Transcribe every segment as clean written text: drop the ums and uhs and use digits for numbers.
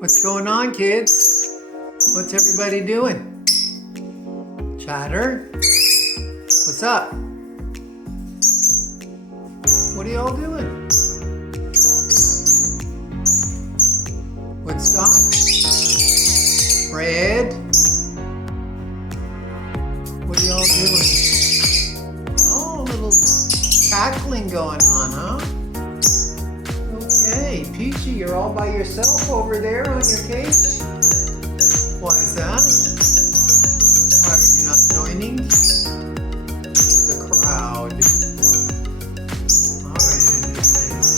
What's going on, kids? What's everybody doing? Chatter? What's up? What are y'all doing? Woodstock? Fred? What are y'all doing? Oh, a little cackling going on, huh? Okay, Peachy, you're all by yourself over there on your cage? Why is that? Why are you not joining the crowd? Alright then, guys.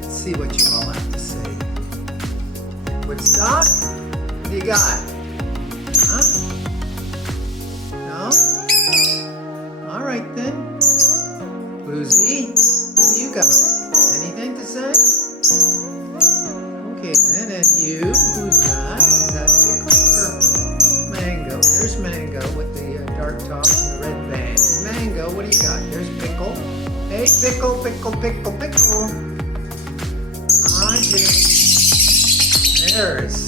Let's see what you all have to say. Woodstock? What do you got? Huh? No? Alright then. Bluesy, what do you got? Anything to say? Okay then, and you, who's that? Is that Pickle or Mango? There's Mango with the dark top and the red band. Mango, what do you got? There's Pickle. Hey, Pickle, Pickle, Pickle, Pickle. Hi, there's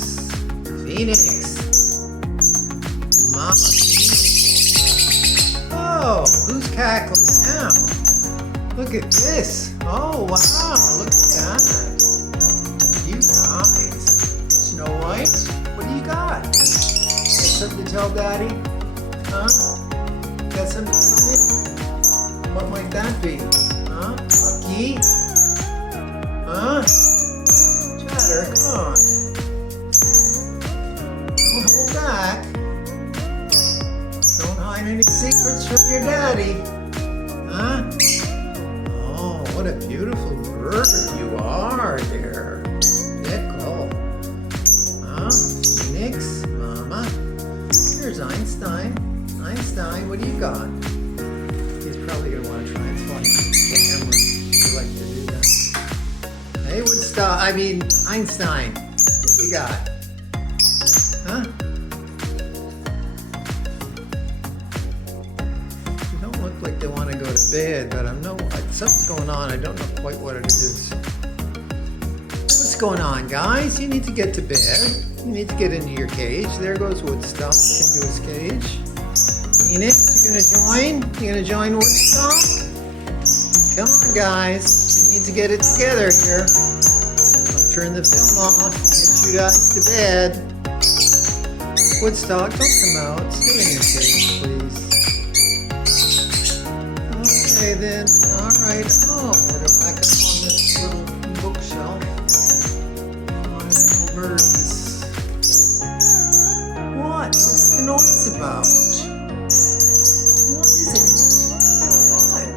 Phoenix. Mama Phoenix. Oh, who's cackling now? Look at this. Oh, wow. Look at that. You guys. Snow White, what do you got? Got something to tell Daddy? Huh? Got something to tell me? What might that be? Huh? Bucky? Huh? Chatter, come on. Don't hold back. Don't hide any secrets from your daddy. Huh? Oh, what a beautiful bird you are there. Pickle. Huh? Phoenix? Mama? Here's Einstein. Einstein, what do you got? He's probably going to want to try and fly the camera. I like to do that. Hey, Woodstock. Einstein. What do you got? Huh? They don't look like they want to go to bed, but something's going on. I don't know quite what it is. What's going on, guys? You need to get to bed. You need to get into your cage. There goes Woodstock into his cage. Phoenix, you gonna join? You gonna join Woodstock? Come on, guys. You need to get it together here. I'll turn the film off and get you guys to bed. Woodstock, don't come out. Stay in your cage, please. Okay then. Alright. Oh, we're going back up on this little bookshelf. My little birds. What? What's the noise about? What is it? What?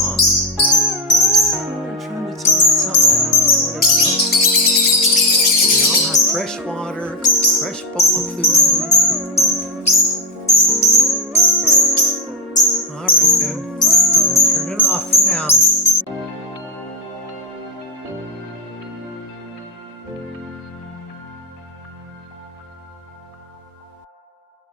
Oh. They're trying to tell me something. What it is. You know, have fresh water, fresh bowl of food. Alright then.